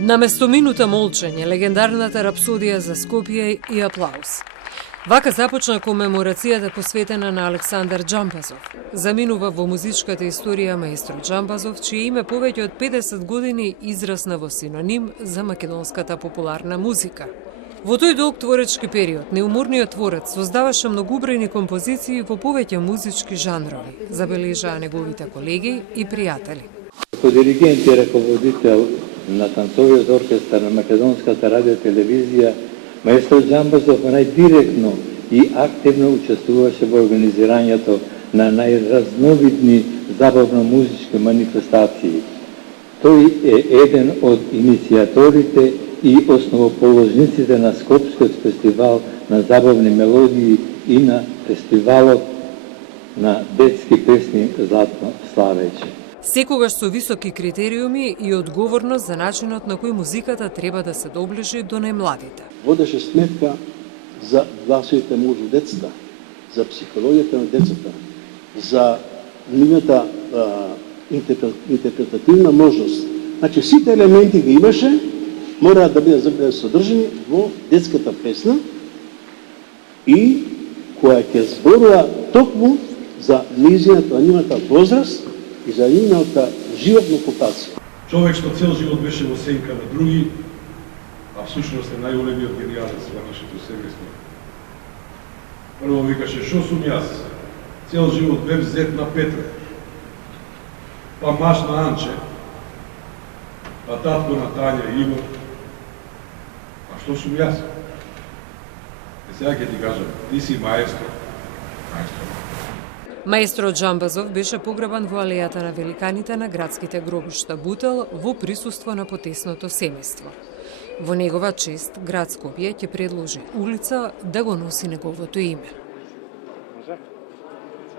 Наместо минута молчење, легендарната рапсодија за Скопје и аплауз. Вака започна комеморацијата посветена на Александар Џамбазов. Заминува во музичката историја маестро Џамбазов, чие име повеќе од 50 години израсна во синоним за македонската популарна музика. Во тој долг творечки период, неуморниот творец создаваше многубројни композиции во повеќе музички жанрови, забележаа неговите колеги и пријатели. Како диригент и раководител на танцовиот оркестар на Македонската радиотелевизија, маестро Џамбазов најдиректно и активно учествуваше во организирањето на најразновидни забавно-музички манифестации. Тој е еден од иницијаторите и основоположниците на Скопскиот фестивал на забавни мелодии и на фестивалот на детски песни Златно славеќе. Секогаш со високи критериуми и одговорност за начинот на кој музиката треба да се доближи до најмладите. Водеше сметка за гласовите мужу децата, за психологијата на децата, за нивната интерпретативна можност. Значи, сите елементи ги имаше, мораат да бидат содржани во детската песна и која ќе зборува токму за нивната возраст и за нивната животна окупација. Човек што цел живот беше во сенка на други, а всушност е најголемиот генијалец во нашето семејство. Прво викаше, шо сум јас? Цел живот бев зет на Петре, па маш на Анче, па татко на Тања и Иво. А што сум јас? Сега ќе ти кажам, ти си маестро. Маестро Џамбазов беше погребан во алејата на великаните на градските гробишта Бутел во присуство на потесното семејство. Во негова чест, град Скопје ќе предложи улица да го носи неговото име.